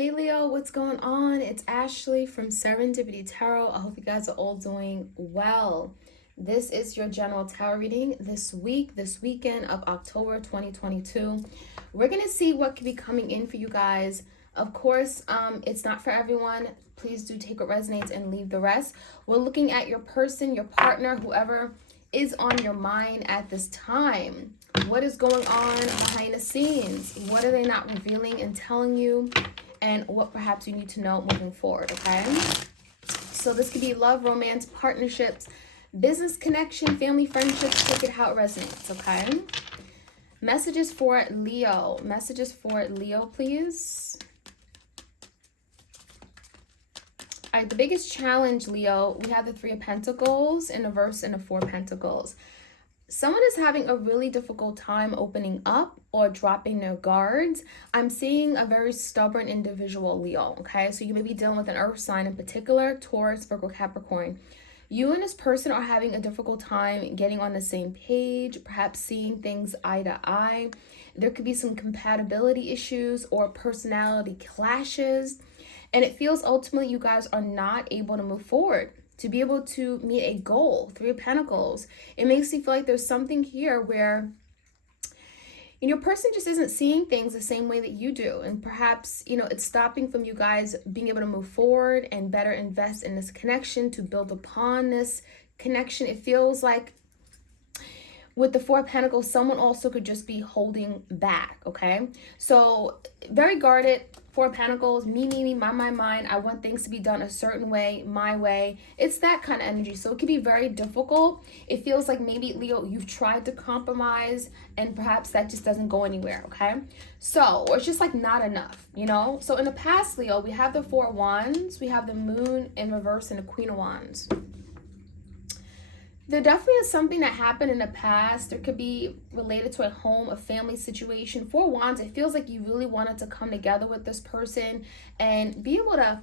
Hey Leo, what's going on? It's Ashley from Serendipity Tarot. I hope you guys are all doing well. This is your general tarot reading this weekend of October 2022. We're going to see what could be coming in for you guys. Of course, it's not for everyone. Please do take what resonates and leave the rest. We're looking at your person, your partner, whoever is on your mind at this time. What is going on behind the scenes? What are they not revealing and telling you? And what perhaps you need to know moving forward, okay? So this could be love, romance, partnerships, business connection, family, friendships. Take it how it resonates, okay? Messages for Leo. Messages for Leo, please. All right, the biggest challenge, Leo, we have the Three of Pentacles in a verse and the Four of Pentacles. Someone is having a really difficult time opening up or dropping their guards. I'm seeing a very stubborn individual, Leo, okay? So you may be dealing with an earth sign in particular, Taurus, Virgo, Capricorn. You and this person are having a difficult time getting on the same page, perhaps seeing things eye to eye. There could be some compatibility issues or personality clashes. And it feels ultimately you guys are not able to move forward, to be able to meet a goal. Three of Pentacles. It makes you feel like there's something here where your person just isn't seeing things the same way that you do. And perhaps, it's stopping from you guys being able to move forward and better invest in this connection, to build upon this connection. It feels like with the Four of Pentacles, someone also could just be holding back, okay? So very guarded. Four of Pentacles, me, my. I want things to be done a certain way, my way. It's that kind of energy. So it can be very difficult. It feels like maybe, Leo, you've tried to compromise and perhaps that just doesn't go anywhere, okay? So, or it's just like not enough, So in the past, Leo, we have the Four of Wands, we have the Moon in reverse and the Queen of Wands. There definitely is something that happened in the past. There could be related to a home, a family situation. Four Wands, it feels like you really wanted to come together with this person and be able to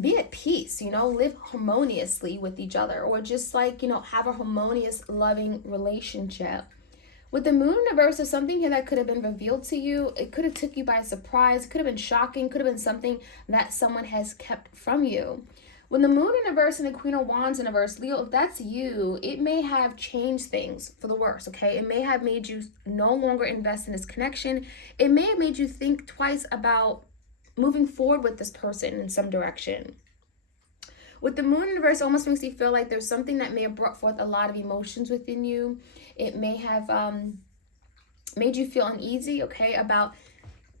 be at peace, live harmoniously with each other, or just like, have a harmonious, loving relationship. With the Moon in reverse, there's something here that could have been revealed to you. It could have took you by surprise. It could have been shocking. Could have been something that someone has kept from you. When the Moon in reverse and the Queen of Wands in reverse, Leo, if that's you, it may have changed things for the worse, okay? It may have made you no longer invest in this connection. It may have made you think twice about moving forward with this person in some direction. With the Moon in reverse, it almost makes you feel like there's something that may have brought forth a lot of emotions within you. It may have made you feel uneasy, okay, about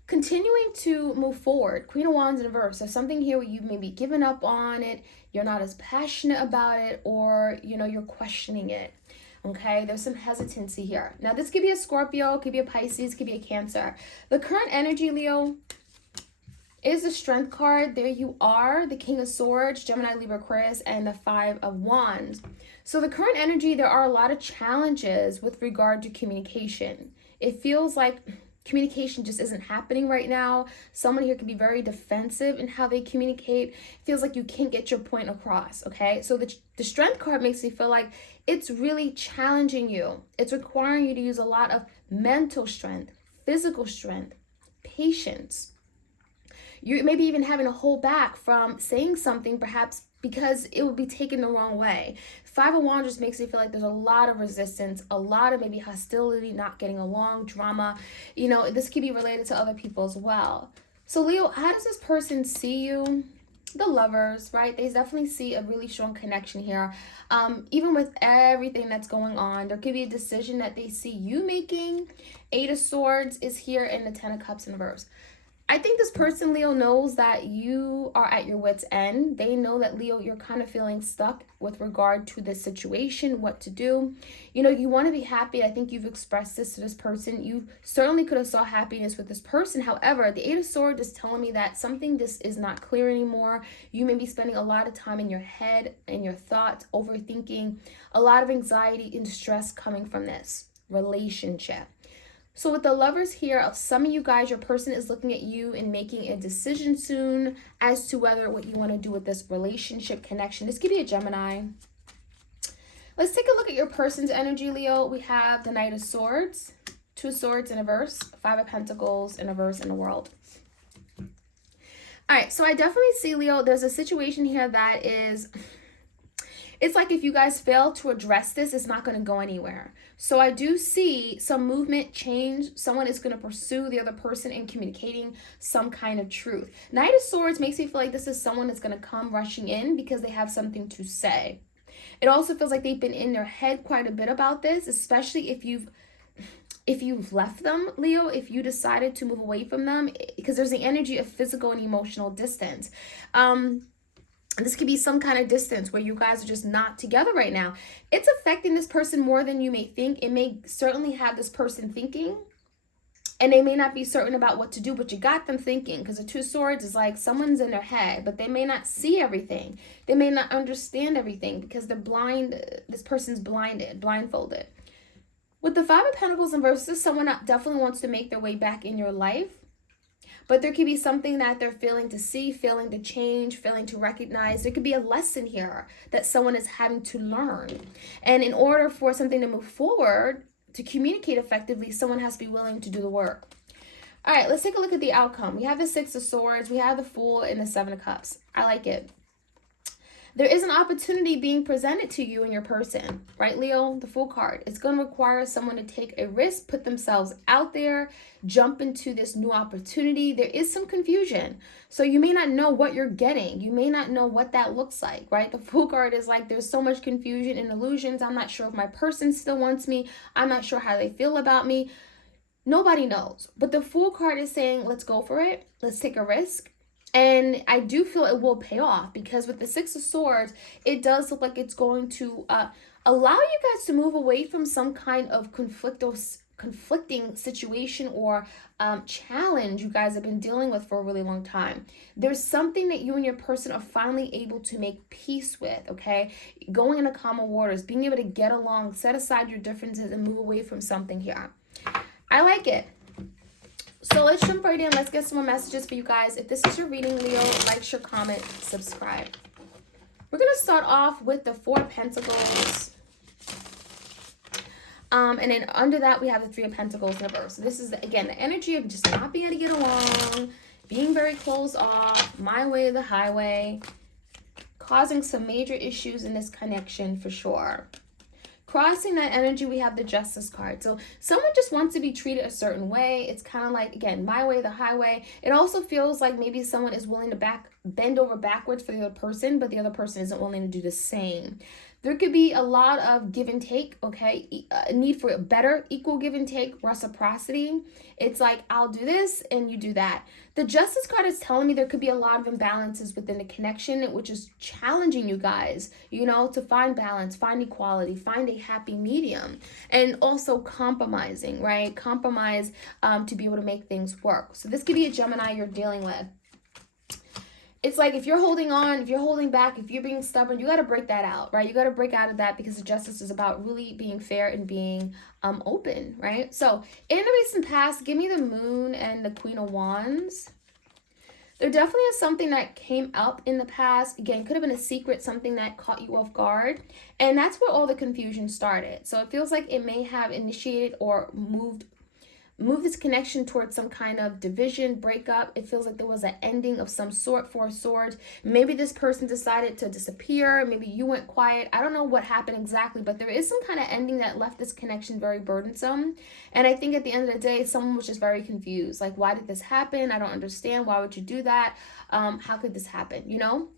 continuing to move forward. Queen of Wands in reverse. There's something here where you maybe given up on it, you're not as passionate about it, or you're questioning it. Okay, there's some hesitancy here. Now this could be a Scorpio, could be a Pisces, could be a Cancer. The current energy, Leo, is the Strength card. There you are, the King of Swords, Gemini, Libra, Aquarius, and the Five of Wands. So the current energy, there are a lot of challenges with regard to communication. It feels like communication just isn't happening right now. Someone here can be very defensive in how they communicate. It feels like you can't get your point across, okay? So the Strength card makes you feel like it's really challenging you. It's requiring you to use a lot of mental strength, physical strength, patience. You maybe even having to hold back from saying something perhaps because it would be taken the wrong way. Five of Wands just makes me feel like there's a lot of resistance, a lot of maybe hostility, not getting along, drama. This could be related to other people as well. So Leo, how does this person see you? The Lovers, right? They definitely see a really strong connection here. Even with everything that's going on, there could be a decision that they see you making. Eight of Swords is here in the Ten of Cups in reverse. I think this person, Leo, knows that you are at your wit's end. They know that, Leo, you're kind of feeling stuck with regard to this situation, what to do. You want to be happy. I think you've expressed this to this person. You certainly could have saw happiness with this person. However, the Eight of Swords is telling me that something just is not clear anymore. You may be spending a lot of time in your head and your thoughts, overthinking, a lot of anxiety and stress coming from this relationship. So with the Lovers here, some of you guys, your person is looking at you and making a decision soon as to whether what you want to do with this relationship connection. This could be a Gemini. Let's take a look at your person's energy, Leo. We have the Knight of Swords, Two of Swords in a verse, Five of Pentacles in a verse in the World. All right, so I definitely see, Leo, there's a situation here that is, it's like if you guys fail to address this, it's not going to go anywhere. So I do see some movement, change. Someone is going to pursue the other person in communicating some kind of truth. Knight of Swords makes me feel like this is someone that's going to come rushing in because they have something to say. It also feels like they've been in their head quite a bit about this, especially if you've left them, Leo, if you decided to move away from them, because there's the energy of physical and emotional distance. This could be some kind of distance where you guys are just not together right now. It's affecting this person more than you may think. It may certainly have this person thinking, and they may not be certain about what to do, but you got them thinking, because the Two Swords is like someone's in their head, but they may not see everything. They may not understand everything because they're blind. This person's blindfolded. With the Five of Pentacles in reverse, someone definitely wants to make their way back in your life. But there could be something that they're failing to see, failing to change, failing to recognize. There could be a lesson here that someone is having to learn. And in order for something to move forward, to communicate effectively, someone has to be willing to do the work. All right, let's take a look at the outcome. We have the Six of Swords, we have the Fool, and the Seven of Cups. I like it. There is an opportunity being presented to you and your person, right, Leo? The Fool card. It's going to require someone to take a risk, put themselves out there, jump into this new opportunity. There is some confusion. So you may not know what you're getting. You may not know what that looks like, right? The Fool card is like, there's so much confusion and illusions. I'm not sure if my person still wants me. I'm not sure how they feel about me. Nobody knows. But the Fool card is saying, let's go for it. Let's take a risk. And I do feel it will pay off, because with the Six of Swords, it does look like it's going to allow you guys to move away from some kind of conflicting situation or challenge you guys have been dealing with for a really long time. There's something that you and your person are finally able to make peace with, okay? Going into calmer waters, being able to get along, set aside your differences, and move away from something here. I like it. So let's jump right in. Let's get some more messages for you guys. If this is your reading, Leo, like, share, comment, subscribe. We're going to start off with the Four of Pentacles. And then under that, we have the Three of Pentacles in reverse. So this is, again, the energy of just not being able to get along, being very closed off, my way or the highway, causing some major issues in this connection for sure. Crossing that energy, we have the Justice card. So someone just wants to be treated a certain way. It's kind of like, again, my way, the highway. It also feels like maybe someone is willing to bend over backwards for the other person, but the other person isn't willing to do the same. There could be a lot of give and take, okay? A need for better, equal give and take, reciprocity. It's like, I'll do this and you do that. The Justice card is telling me there could be a lot of imbalances within the connection, which is challenging you guys, you know, to find balance, find equality, find a happy medium, and also compromising, right? Compromise to be able to make things work. So this could be a Gemini you're dealing with. It's like if you're holding on, if you're holding back, if you're being stubborn, you got to break that out, right? You got to break out of that, because the Justice is about really being fair and being open, right? So in the recent past, give me the Moon and the Queen of Wands. There definitely is something that came up in the past. Again, could have been a secret, something that caught you off guard. And that's where all the confusion started. So it feels like it may have initiated or moved this connection towards some kind of division, breakup. It feels like there was an ending of some sort, Four of Swords. Maybe this person decided to disappear. Maybe you went quiet. I don't know what happened exactly, but there is some kind of ending that left this connection very burdensome. And I think at the end of the day, someone was just very confused. Like, why did this happen? I don't understand. Why would you do that? How could this happen? You know?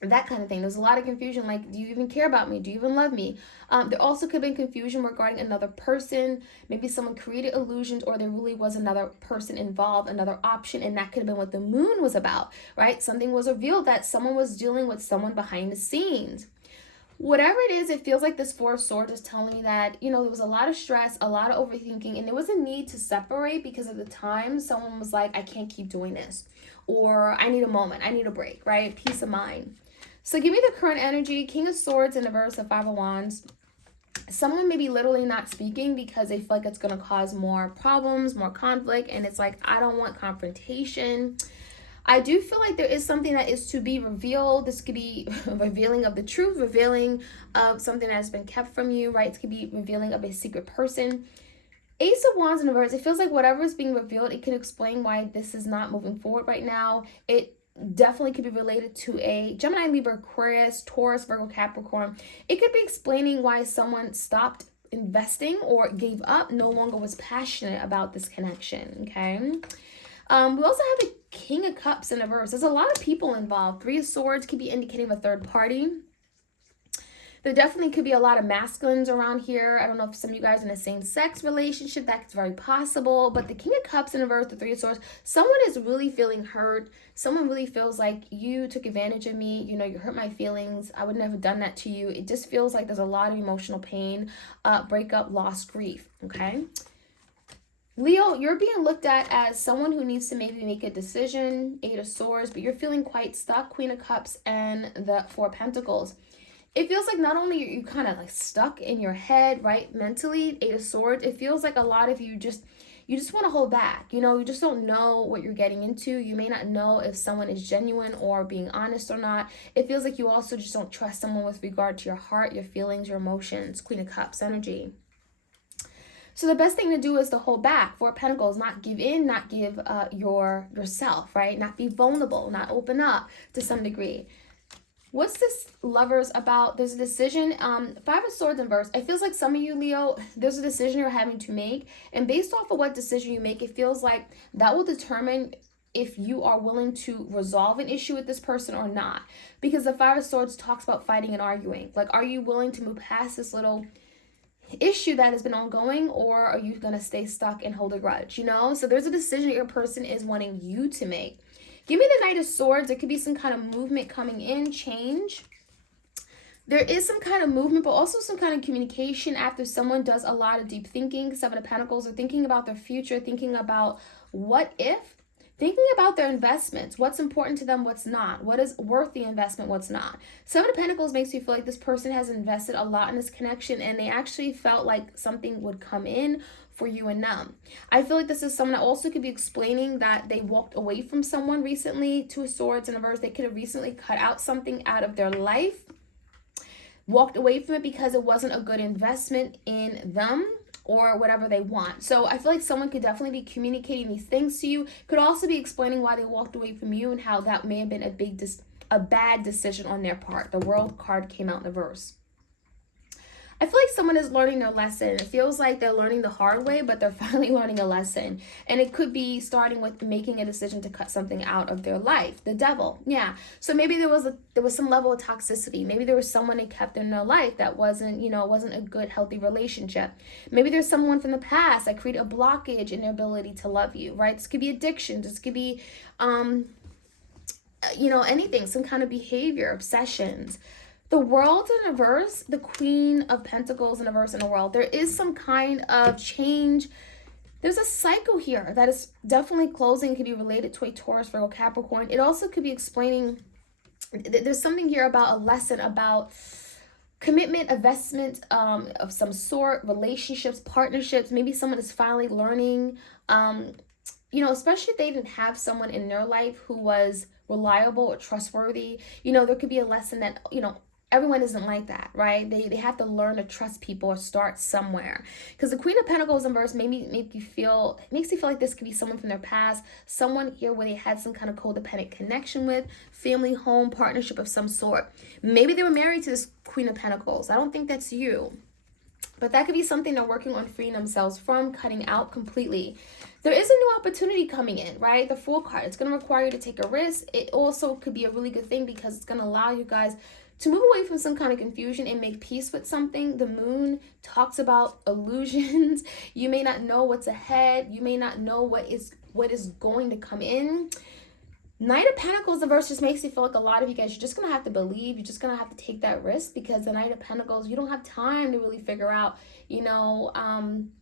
That kind of thing. There's a lot of confusion, like, do you even care about me? Do you even love me? There also could have been confusion regarding another person. Maybe someone created illusions, or there really was another person involved, another option, and that could have been what the Moon was about, right? Something was revealed that someone was dealing with someone behind the scenes. Whatever it is, it feels like this Four of Swords is telling me that, you know, there was a lot of stress, a lot of overthinking, and there was a need to separate because at the time someone was like, I can't keep doing this, or I need a moment, I need a break, right? Peace of mind. So give me the current energy, King of Swords in reverse, the Five of Wands. Someone may be literally not speaking because they feel like it's going to cause more problems, more conflict, and it's like, I don't want confrontation. I do feel like there is something that is to be revealed. This could be revealing of the truth, revealing of something that has been kept from you, right? It could be revealing of a secret person. Ace of Wands in reverse, it feels like whatever is being revealed, it can explain why this is not moving forward right now. It definitely could be related to a Gemini, Libra, Aquarius, Taurus, Virgo, Capricorn. It could be explaining why someone stopped investing or gave up, no longer was passionate about this connection, okay? We also have the King of Cups in reverse. There's a lot of people involved. Three of Swords could be indicating a third party. There definitely could be a lot of masculines around here. I don't know if some of you guys are in a same-sex relationship. That's very possible. But the King of Cups in reverse, the Three of Swords, someone is really feeling hurt. Someone really feels like you took advantage of me. You know, you hurt my feelings. I would never have done that to you. It just feels like there's a lot of emotional pain, breakup, loss, grief, okay? Leo, you're being looked at as someone who needs to maybe make a decision, Eight of Swords, but you're feeling quite stuck, Queen of Cups, and the Four of Pentacles. It feels like not only are you kind of like stuck in your head, right, mentally, Eight of Swords, it feels like a lot of you just want to hold back. You know, you just don't know what you're getting into. You may not know if someone is genuine or being honest or not. It feels like you also just don't trust someone with regard to your heart, your feelings, your emotions, Queen of Cups energy. So the best thing to do is to hold back. Four of Pentacles, not give in, not give yourself, right? Not be vulnerable, not open up to some degree. What's this Lovers about? There's a decision. Five of Swords in reverse. It feels like some of you, Leo, there's a decision you're having to make. And based off of what decision you make, it feels like that will determine if you are willing to resolve an issue with this person or not. Because the Five of Swords talks about fighting and arguing. Like, are you willing to move past this little issue that has been ongoing, or are you going to stay stuck and hold a grudge, you know? So there's a decision that your person is wanting you to make. Give me the Knight of Swords. It could be some kind of movement coming in, change. There is some kind of movement, but also some kind of communication after someone does a lot of deep thinking. Seven of Pentacles are thinking about their future, thinking about what if, thinking about their investments, what's important to them, what's not, what is worth the investment, what's not. Seven of Pentacles makes you feel like this person has invested a lot in this connection and they actually felt like something would come in for you and them. I feel like this is someone that also could be explaining that they walked away from someone recently. Two of Swords in reverse. They could have recently cut out something out of their life, walked away from it because it wasn't a good investment in them or whatever they want. So I feel like someone could definitely be communicating these things to you. Could also be explaining why they walked away from you and how that may have been a bad decision on their part. The World card came out in reverse. I feel like someone is learning their lesson. It feels like they're learning the hard way, but they're finally learning a lesson. And it could be starting with making a decision to cut something out of their life. The Devil, yeah. So maybe there was some level of toxicity. Maybe there was someone they kept in their life that wasn't a good, healthy relationship. Maybe there's someone from the past that created a blockage in their ability to love you, right? This could be addiction. This could be, anything, some kind of behavior, obsessions. The World in reverse, the Queen of Pentacles in reverse in the World. There is some kind of change. There's a cycle here that is definitely closing. It could be related to a Taurus, Virgo, Capricorn. It also could be explaining, there's something here about a lesson about commitment, investment of some sort, relationships, partnerships. Maybe someone is finally learning, especially if they didn't have someone in their life who was reliable or trustworthy. There could be a lesson that, everyone isn't like that, right? They have to learn to trust people or start somewhere. Because the Queen of Pentacles in reverse makes you feel like this could be someone from their past, someone here where they had some kind of codependent connection with, family, home, partnership of some sort. Maybe they were married to this Queen of Pentacles. I don't think that's you. But that could be something they're working on freeing themselves from, cutting out completely. There is a new opportunity coming in, right? The Fool card. It's going to require you to take a risk. It also could be a really good thing because it's going to allow you guys to move away from some kind of confusion and make peace with something. The Moon talks about illusions. You may not know what's ahead. You may not know what is going to come in. Knight of Pentacles, the verse just makes you feel like a lot of you guys, you're just going to have to believe. You're just going to have to take that risk because the Knight of Pentacles, you don't have time to really figure out, am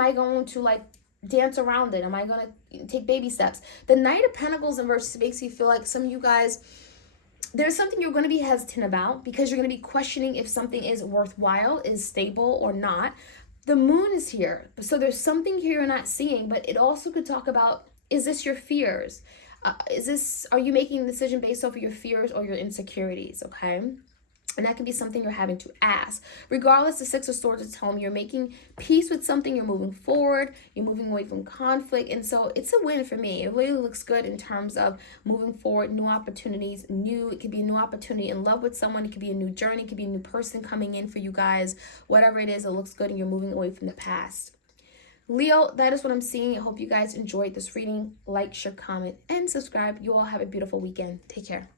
I going to dance around it? Am I going to take baby steps? The Knight of Pentacles in verse makes you feel like some of you guys, there's something you're going to be hesitant about because you're going to be questioning if something is worthwhile, is stable or not. The Moon is here. So there's something here you're not seeing, but it also could talk about, is this your fears? Are you making a decision based off of your fears or your insecurities? Okay. And that can be something you're having to ask. Regardless, the Six of Swords is telling me you're making peace with something, you're moving forward, you're moving away from conflict. And so it's a win for me. It really looks good in terms of moving forward, new opportunities, it could be a new opportunity in love with someone, it could be a new journey, it could be a new person coming in for you guys. Whatever it is, it looks good and you're moving away from the past. Leo, that is what I'm seeing. I hope you guys enjoyed this reading. Like, share, comment, and subscribe. You all have a beautiful weekend. Take care.